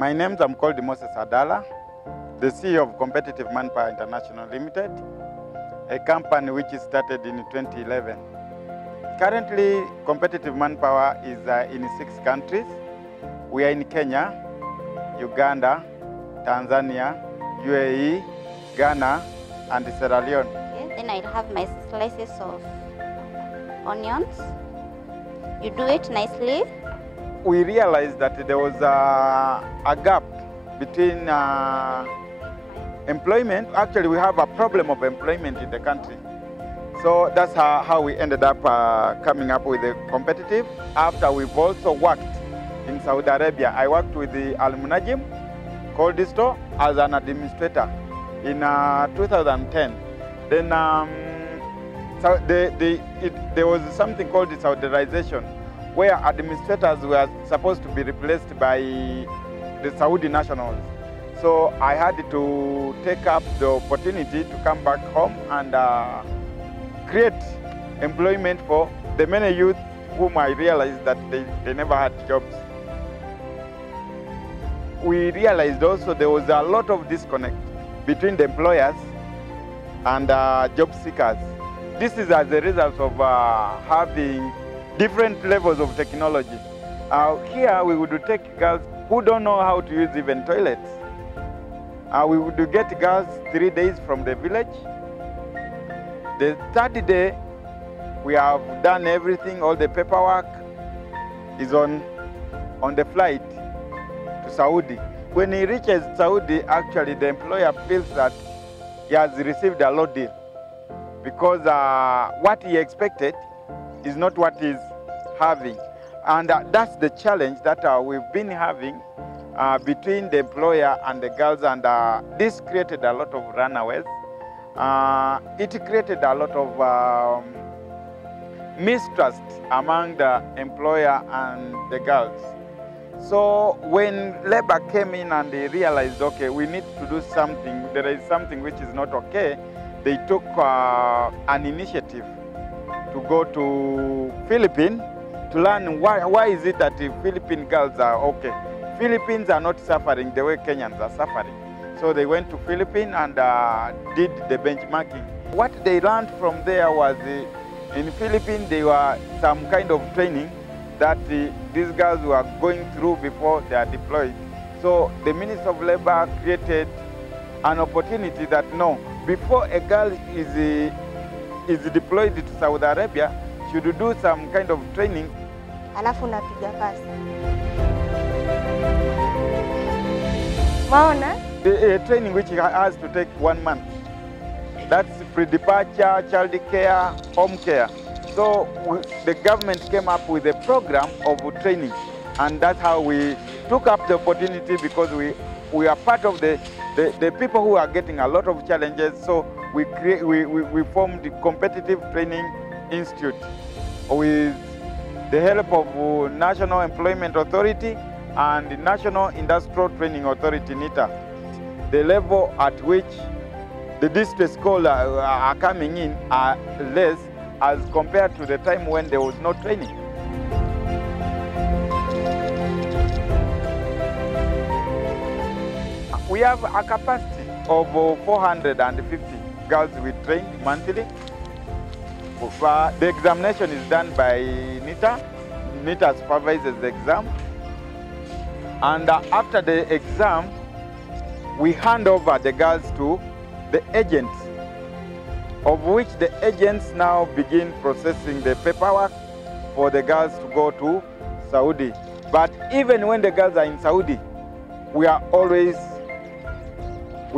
My name is called Moses Adala, the CEO of Competitive Manpower International Limited, a company which is started in 2011. Currently, Competitive Manpower is in 6 countries. We are in Kenya, Uganda, Tanzania, UAE, Ghana, and Sierra Leone. Okay, then I'll have my slices of onions. You do it nicely. We realized that there was a gap between employment. Actually, we have a problem of employment in the country. So that's how we ended up coming up with the competitive. After we've also worked in Saudi Arabia, I worked with the Al Munajim Cold Store as an administrator in 2010. Then there was something called the Saudiization, where administrators were supposed to be replaced by the Saudi nationals. So I had to take up the opportunity to come back home and create employment for the many youth whom I realized that they never had jobs. We realized also there was a lot of disconnect between the employers and job seekers. This is as a result of having different levels of technology. Here we would take girls who don't know how to use even toilets. We would get girls 3 days from the village. The 3rd day, we have done everything, all the paperwork is on the flight to Saudi. When he reaches Saudi, actually the employer feels that he has received a low deal because what he expected is not what he's having. And that's the challenge that we've been having between the employer and the girls, and this created a lot of runaways. It created a lot of mistrust among the employer and the girls. So when labor came in and they realized, okay, we need to do something, there is something which is not okay, they took an initiative to go to Philippines to learn why is it that the Philippine girls are okay. Philippines are not suffering the way Kenyans are suffering. So they went to Philippines and did the benchmarking. What they learned from there was in Philippines there were some kind of training that these girls were going through before they are deployed. So the Minister of Labor created an opportunity that no, before a girl is deployed to Saudi Arabia, should do some kind of training. Alafu napiga pasi. Maona? A training which has to take 1 month. That's pre-departure, child care, home care. So the government came up with a program of training, and that's how we took up the opportunity, because we are part of the people who are getting a lot of challenges. So we formed the Competitive Training Institute with the help of National Employment Authority and the National Industrial Training Authority, NITA. The level at which the distress calls are coming in are less as compared to the time when there was no training. We have a capacity of 450 girls we train monthly. The examination is done by NITA. NITA supervises the exam. And after the exam, we hand over the girls to the agents, of which the agents now begin processing the paperwork for the girls to go to Saudi. But even when the girls are in Saudi, we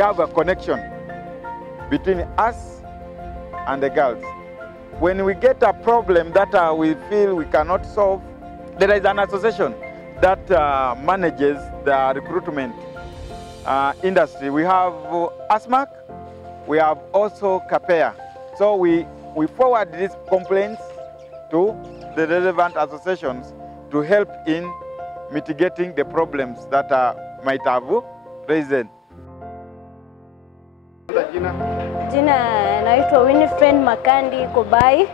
have a connection between us and the girls. When we get a problem that we feel we cannot solve, there is an association that manages the recruitment industry. We have ASMAC, we have also CAPEA. So we forward these complaints to the relevant associations to help in mitigating the problems that might have risen. Jina naitwa Winifred Makandi Kubai.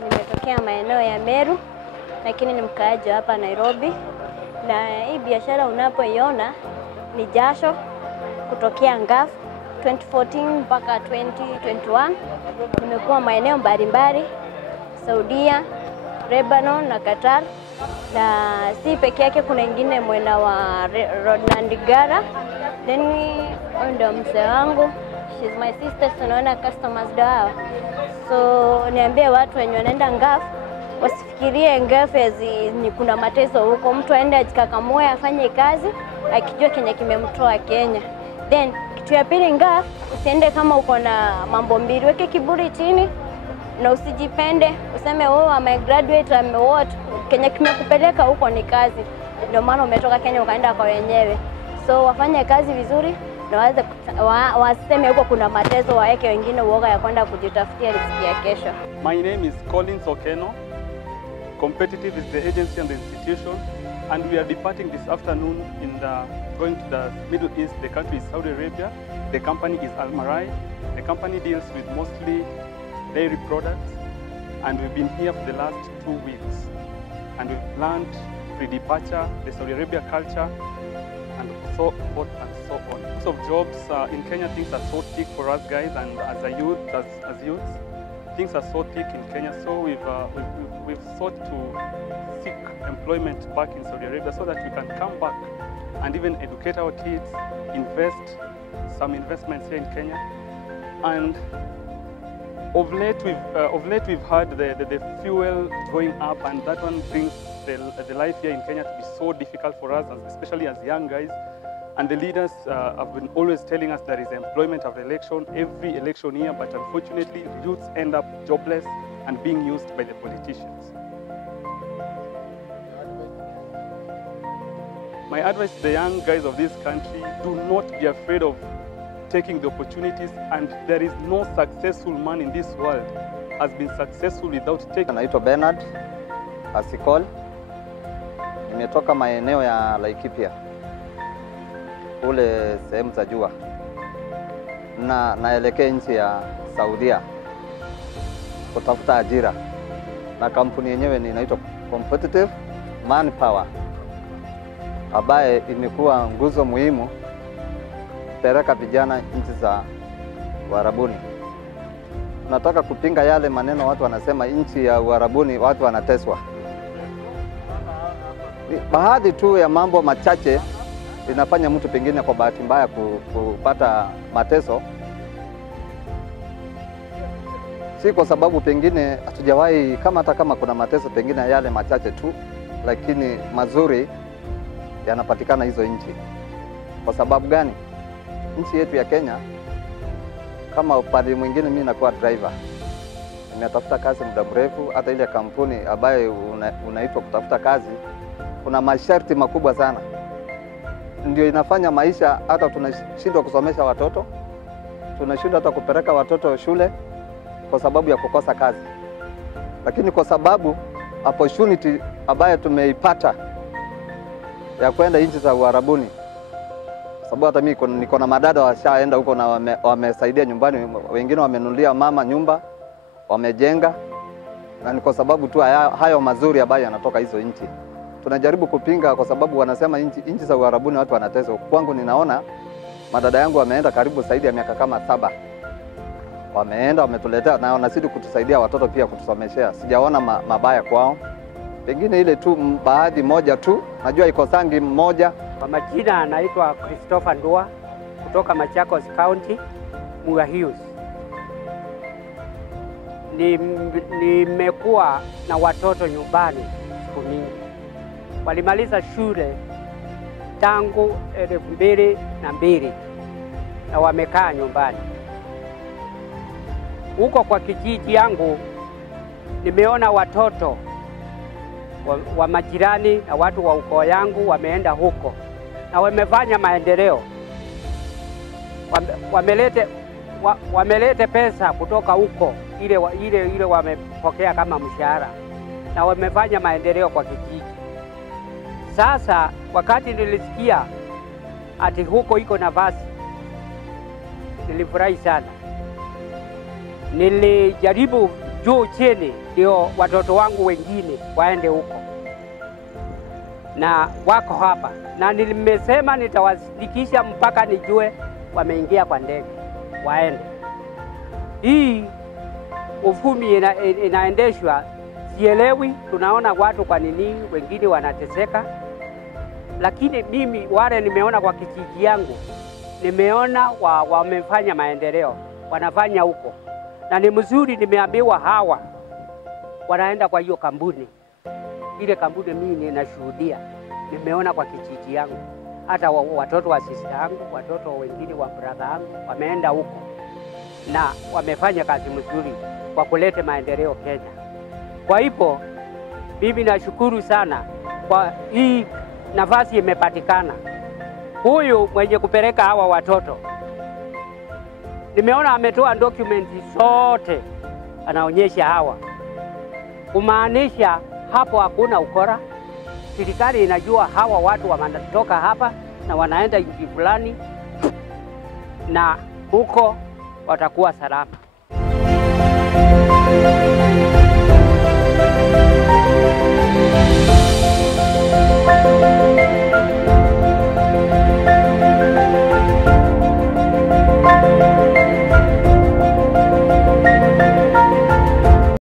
Nimetokea maeneo ya Meru, lakini ni mkaaji hapa Nairobi. Na hii biashara unapoiona ni jasho kutokea Ngaf 2014 mpaka 2021. Nimekuwa maeneo mbalimbali Saudia, Lebanon na Qatar. Na si peke yake, kuna ingine mwena wa Rodnandigara. Then ndo mzee wangu, she's my sister, tunaona customers dawa. So niambie watu wenye wanaenda Ngaf wasifikirie Ngaf ni kuna mateso huko. Mtu aende ajikakamue afanye kazi akijua Kenya kimemtoa Kenya. Then kitu ya pili, Ngaf usiende kama uko na mambo mbili, weke kiburi chini na usijipende useme I'm graduate, I'm what. Kenya kimekupeleka huko ni kazi, ndio maana umetoka Kenya ukaenda kwa wenyewe. So wafanye kazi vizuri na waseme huko kuna mateso, waeke wengine uoga ya kwenda kujitafutia riziki ya kesho. My name is Collins Okeno. Competitive is the agency and the institution, and we are departing this afternoon going to the Middle East. The country is Saudi Arabia. The company is Al Marai. The company deals with mostly dairy products, and we've been here for the last 2 weeks. And we've learned pre-departure, the Saudi Arabia culture, and so forth and so on. Lots of jobs in Kenya, things are so thick for us guys, and as a youth, as youths, things are so thick in Kenya. So we've sought to seek employment back in Saudi Arabia so that we can come back and even educate our kids, invest some investments here in Kenya. And of late we've heard the fuel going up, and that one brings the life here in Kenya to be so difficult for us, especially as young guys. And the leaders have been always telling us there is employment of election, every election year, but unfortunately youths end up jobless and being used by the politicians. My advice to the young guys of this country, do not be afraid of taking the opportunities, and there is no successful man in this world has been successful without taking. Naitwa Bernard Asikol. Nimetoka maeneo ya Laikipia, kule sehemu za jua, na naelekea nchi ya Saudia kutafuta ajira, na kampuni yenyewe inaitwa Competitive Manpower, ambaye imekuwa nguzo muhimu pereka vijana nchi za Uarabuni. Nataka kupinga yale maneno watu wanasema nchi ya Uarabuni watu wanateswa. Baadhi tu ya mambo machache inafanya mtu pengine kwa bahati mbaya kupata mateso. Si kwa sababu pengine hatujawahi, hata kama kuna mateso pengine yale machache tu, lakini mazuri yanapatikana hizo nchi. Kwa sababu gani? Nchi yetu ya Kenya, kama upande mwingine mimi nakuwa driver, nimetafuta kazi muda mrefu. Hata ile kampuni ambayo unaitwa kutafuta kazi, kuna masharti makubwa sana, ndio inafanya maisha, hata tunashindwa kusomesha watoto, tunashindwa hata kupeleka watoto shule kwa sababu ya kukosa kazi. Lakini kwa sababu opportunity ambayo tumeipata ya kwenda nchi za Uarabuni, sababu hata mimi niko na madada washaenda huko na wamesaidia nyumbani, wengine wamenunulia mama nyumba, wamejenga, na ni kwa sababu tu hayo mazuri ambayo yanatoka hizo nchi. Tunajaribu kupinga kwa sababu wanasema nchi za Uarabuni watu wanateswa. Kwangu ninaona madada yangu wameenda karibu zaidi ya miaka kama 7. Wameenda wametuletea na wanazidi kutusaidia watoto pia kutusomeshea. Sijaona mabaya kwao. Pengine ile tu baadhi moja tu, najua iko sangi mmoja. Kwa majina anaitwa Christopher Ndua kutoka Machakos County, Muga Hills. Nimekuwa na watoto nyumbani siku mingi. Walimaliza shule tangu 2002 na wamekaa nyumbani. Huko kwa kijiji yangu nimeona watoto wa majirani na watu wa ukoo yangu wameenda huko na wamefanya maendeleo. Wamelete pesa kutoka huko ile wamepokea kama mshahara, na wamefanya maendeleo kwa kijiji. Sasa wakati nilisikia ati huko iko nafasi, nilifurahi sana. Nilijaribu juu chini ndio watoto wangu wengine waende huko. na wako hapa, na nimesema nitawashirikisha mpaka nijue wameingia kwa ndege waende. Hii ufumi inaendeshwa, sielewi. Tunaona watu kwa nini wengine wanateseka, lakini mimi wale nimeona kwa kijiji yangu, nimeona wamefanya maendeleo, wanafanya huko, na ni mzuri. Nimeambiwa hawa wanaenda kwa hiyo kampuni, ile kampuni mimi ninashuhudia, nimeona kwa kijiji yangu, hata watoto wa sister yangu, watoto wengine wa brother yangu wameenda huko na wamefanya kazi mzuri kwa kuleta maendeleo Kenya. Kwa hivyo mimi nashukuru sana kwa hii nafasi imepatikana. Huyu mwenye kupeleka hawa watoto, nimeona ametoa dokumenti zote, anaonyesha hawa, kumaanisha hapo hakuna ukora. Serikali inajua hawa watu wanatoka hapa na wanaenda nchi fulani, na huko watakuwa salama.